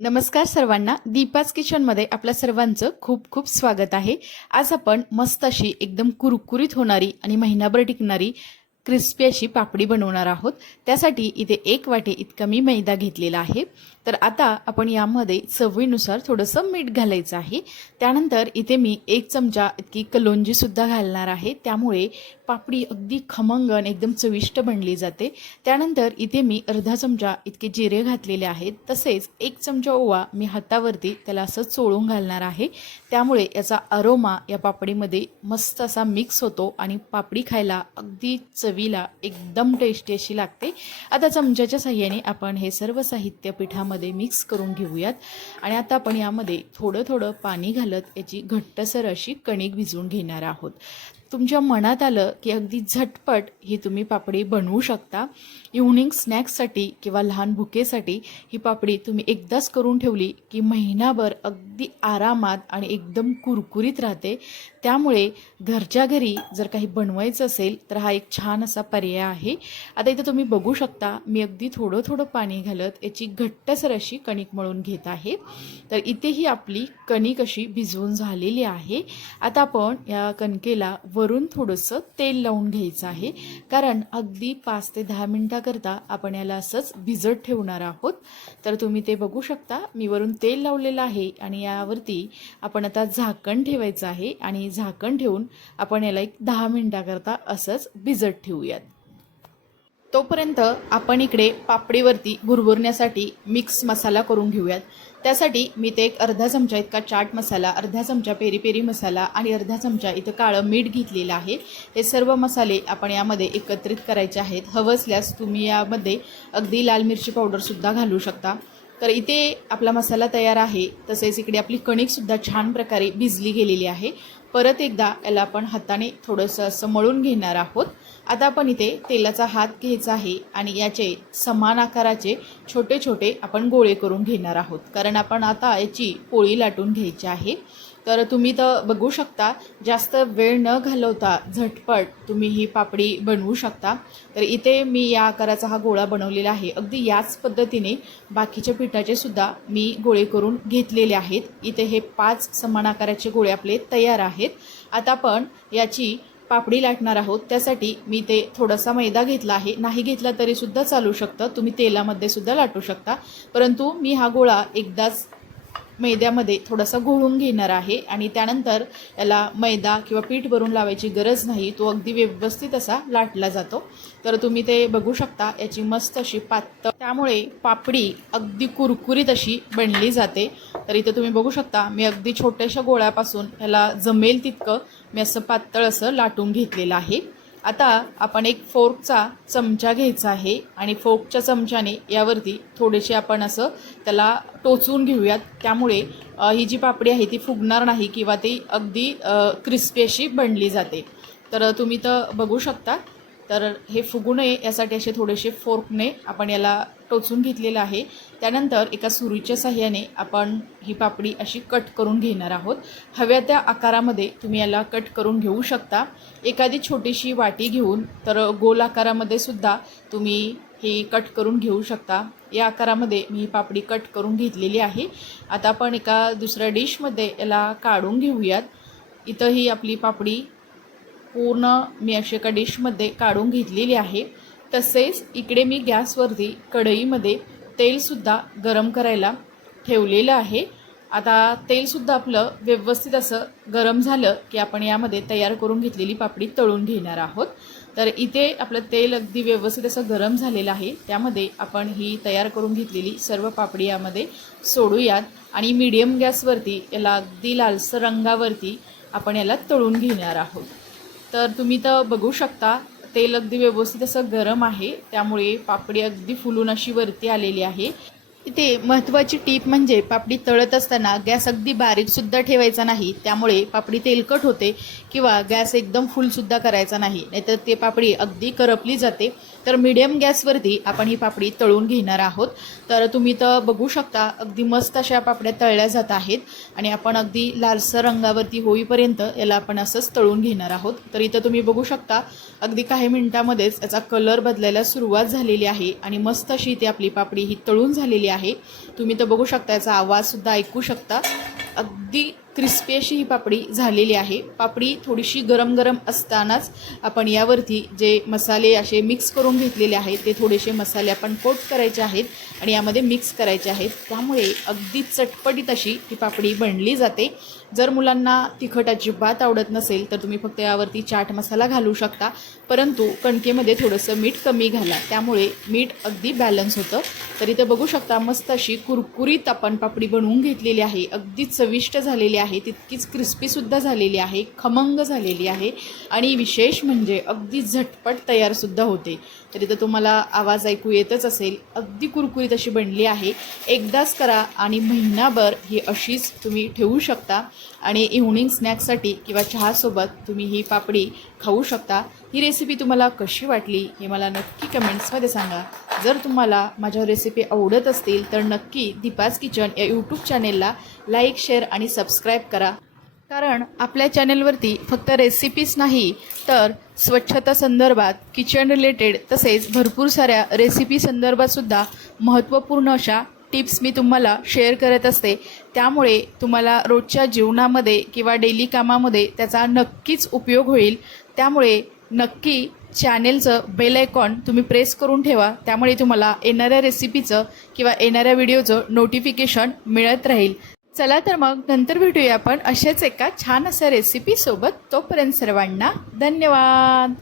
नमस्कार सर्वांना, दीपाज किचनमध्ये आपल्या सर्वांचं खूप खूप स्वागत आहे। आज आपण मस्त अशी एकदम कुरकुरीत होणारी आणि महिनाभर टिकणारी क्रिस्पी अशी पापडी बनवणार आहोत। त्यासाठी इथे 1 वाटी इतका मी मैदा घेतलेला आहे। तर आता आपण यामध्ये चवीनुसार थोडंसं मीठ घालायचं आहे। त्यानंतर इथे मी 1 चमचा इतकी कलोंजी सुद्धा घालणार आहे, त्यामुळे पापडी अगदी खमंग आणि एकदम चविष्ट बनली जाते। त्यानंतर इथे मी अर्धा चमचा इतके जिरे घातलेले आहेत, तसेच 1 चमचा ओवा मी हातावरती त्याला असं चोळून घालणार आहे। त्यामुळे याचा अरोमा या पापडीमध्ये मस्त असा मिक्स होतो आणि पापडी खायला अगदी चवीला एकदम टेस्टी अशी लागते। आता चमच्याच्या साहाय्याने आपण हे सर्व साहित्य पिठामध्ये मिक्स करून घेऊयात आणि आता आपण यामध्ये थोडं थोडं पाणी घालत याची घट्टसर अशी कणिक भिजवून घेणार आहोत। तुमच्या मनात आलं की अगदी झटपट ही तुम्ही पापडी बनवू शकता। इव्हनिंग स्नॅक्ससाठी किंवा लहान भुकेसाठी ही पापडी तुम्ही एकदाच करून ठेवली की महिनाभर अगदी आरामात आणि एकदम कुरकुरीत राहते। त्यामुळे घरच्या घरी जर काही बनवायचं असेल तर हा एक छान असा पर्याय आहे। आता इथे तुम्ही बघू शकता मी अगदी थोडं थोडं पाणी घालत याची घट्टसर अशी कणिक मळून घेत आहे। तर इथेही आपली कणिक अशी भिजवून झालेली आहे। आता आपण या कणकेला वरून थोडंसं तेल लावून घ्यायचं आहे, कारण अगदी 5 ते 10 मिनिटाकरता आपण याला असंच भिजत ठेवणार आहोत। तर तुम्ही ते बघू शकता मी वरून तेल लावलेलं आहे आणि यावरती आपण आता झाकण ठेवायचं आहे आणि झाकण ठेवून आपण याला एक 10 मिनिटाकरता असंच भिजत ठेवूयात। तोपर्यंत आपण इकडे पापडीवरती भुरभुरण्यासाठी मिक्स मसाला करून घेऊयात। त्यासाठी मी ते एक अर्धा चमचा इतका चाट मसाला, अर्धा चमचा पेरी पेरी मसाला आणि अर्धा चमचा इथं काळं मीठ घेतलेलं आहे। हे सर्व मसाले आपण यामध्ये एकत्रित करायचे आहेत। हवं असल्यास तुम्ही यामध्ये अगदी लाल मिरची पावडरसुद्धा घालू शकता। तर इथे आपला मसाला तयार आहे, तसेच इकडे आपली कणिकसुद्धा छान प्रकारे भिजली गेलेली आहे। परत एकदा याला आपण हाताने थोडंसं असं मळून घेणार आहोत। आता आपण इथे तेलाचा हात घ्यायचा आहे आणि याचे समान आकाराचे छोटे छोटे आपण गोळे करून घेणार आहोत, कारण आपण आता याची पोळी लाटून घ्यायची आहे। तर तुम्ही तर बघू शकता जास्त वेळ न घालवता झटपट तुम्ही ही पापडी बनवू शकता। तर इथे मी या आकाराचा हा गोळा बनवलेला आहे। अगदी याच पद्धतीने बाकीच्या पिठाचे सुद्धा मी गोळे करून घेतलेले आहेत। इथे हे 5 समान आकाराचे गोळे आपले तयार आहेत। आता आपण याची पापडी लाटणार आहोत। त्यासाठी मी ते थोडासा मैदा घेतला आहे, नाही घेतला तरी सुद्धा चालू शकतं, तुम्ही तेलामध्ये सुद्धा लाटू शकता। परंतु मी हा गोळा एकदाच मैद्यामध्ये थोडासा घोळून घेणार आहे आणि त्यानंतर याला मैदा किंवा पीठ भरून लावायची गरज नाही, तो अगदी व्यवस्थित असा लाटला जातो। तर तुम्ही ते बघू शकता याची मस्त अशी पातळ, त्यामुळे पापडी अगदी कुरकुरीत अशी बनली जाते। तर इथे तुम्ही बघू शकता मी अगदी छोट्याशा गोळ्यापासून याला जमेल तितकं मी असं पातळ असं लाटून घेतलेलं आहे। आता आपण एक फोर्कचा चमचा घ्यायचा आहे आणि फोर्कच्या चमच्याने यावरती थोडेसे आपण असं त्याला टोचून घेऊयात, त्यामुळे ही जी पापडी आहे ती फुगणार नाही किंवा ती अगदी क्रिस्पी अशी बनली जाते। तर तुम्ही तर बघू शकता, तर हे फुगू नये यासाठी असे थोडेसे फोर्कने आपण याला टोचून घेतलेलं आहे। त्यानंतर एका सुरीच्या साहाय्याने आपण ही पापडी अशी कट करून घेणार आहोत। हव्या त्या आकारामध्ये तुम्ही याला कट करून घेऊ शकता। एखादी छोटीशी वाटी घेऊन तर गोल आकारामध्ये सुद्धा तुम्ही ही कट करून घेऊ शकता। या आकारामध्ये मी ही पापडी कट करून घेतलेली आहे। आता आपण एका दुसऱ्या डिशमध्ये याला काढून घेऊयात। इथं ही आपली पापडी पूर्ण मी अशी एका डिशमध्ये काढून घेतलेली आहे। तसेच इकडे मी गॅसवरती कढईमध्ये तेलसुद्धा गरम करायला ठेवलेलं आहे। आता तेलसुद्धा आपलं व्यवस्थित असं गरम झालं की आपण यामध्ये तयार करून घेतलेली पापडी तळून घेणार आहोत। तर इथे आपलं तेल अगदी व्यवस्थित असं गरम झालेलं आहे, त्यामध्ये आपण ही तयार करून घेतलेली सर्व पापडी यामध्ये सोडूयात आणि मीडियम गॅसवरती याला अगदी लालसर रंगावरती आपण याला तळून घेणार आहोत। तर तुम्ही तर बघू शकता तेल अगदी व्यवस्थित असं गरम आहे, त्यामुळे पापडी अगदी फुलून अशी वरती आलेली आहे। इथे महत्त्वाची टीप म्हणजे पापडी तळत असताना गॅस अगदी बारीकसुद्धा ठेवायचा नाही, त्यामुळे पापडी तेलकट होते, किंवा गॅस एकदम फुलसुद्धा करायचा नाही, नाहीतर ते पापडी अगदी करपली जाते। तर मीडियम गॅसवरती आपण ही पापडी तळून घेणार आहोत। तर तुम्ही तर बघू शकता अगदी मस्त अशा पापड्या तळल्या जात आहेत आणि आपण अगदी लालसर रंगावरती होईपर्यंत याला आपण असंच तळून घेणार आहोत। तर इथं तुम्ही बघू शकता अगदी काही मिनिटांमध्येच याचा कलर बदलायला सुरुवात झालेली आहे आणि मस्त अशी ती आपली पापडी ही तळून झालेली आहे। तुम्ही तर बघू शकता, याचा आवाजसुद्धा ऐकू शकता। अगदी क्रिस्पी अशी ही पापडी झालेली आहे। पापडी थोडीशी गरम गरम असतानाच आपण यावरती जे मसाले असे मिक्स करून घेतलेले आहेत, ते थोडेसे मसाले आपण कोट करायचे आहेत आणि यामध्ये मिक्स करायचे आहेत। त्यामुळे अगदी चटपटीत अशी ही पापडी बनली जाते। जर मुलांना तिखट अजिबात आवडत नसेल तर तुम्ही फक्त यावरती चाट मसाला घालू शकता, परंतु कणकेमध्ये थोडंसं मीठ कमी घाला, त्यामुळे मीठ अगदी बॅलन्स होतं। तर इथं बघू शकता मस्त अशी कुरकुरीत आपण पापडी बनवून घेतलेली आहे। अगदी चविष्ट झालेली आहे, तितकीच क्रिस्पीसुद्धा झालेली आहे, खमंग झालेली आहे आणि विशेष म्हणजे अगदी झटपट तयारसुद्धा होते। तर इथं तुम्हाला आवाज ऐकू येतच असेल, अगदी कुरकुरीत अशी बनली आहे। एकदाच करा आणि महिनाभर ही अशीच तुम्ही ठेवू शकता आणि इव्हनिंग स्नॅक्ससाठी किंवा चहासोबत तुम्ही ही पापडी खाऊ शकता। ही रेसिपी तुम्हाला कशी वाटली हे मला नक्की कमेंट्समध्ये सांगा। जर तुम्हाला माझ्या रेसिपी आवडत असतील तर नक्की दीपाज किचन या यूट्यूब चॅनेलला लाईक, शेअर आणि सबस्क्राईब करा, कारण आपल्या चॅनेलवरती फक्त रेसिपीज नाही तर स्वच्छता संदर्भात, किचन रिलेटेड तसेच भरपूर साऱ्या रेसिपी संदर्भातसुद्धा महत्त्वपूर्ण अशा टिप्स मी तुम्हाला शेअर करत असते। त्यामुळे तुम्हाला रोजच्या जीवनामध्ये किंवा डेली कामामध्ये त्याचा नक्कीच उपयोग होईल। त्यामुळे नक्की चॅनेलचं बेल आयकॉन तुम्ही प्रेस करून ठेवा, त्यामुळे तुम्हाला येणाऱ्या रेसिपीचं किंवा येणाऱ्या व्हिडिओचं नोटिफिकेशन मिळत राहील। चला तर मग नंतर भेटूया आपण अशाच एका छान अशा रेसिपीसोबत। तोपर्यंत सर्वांना धन्यवाद।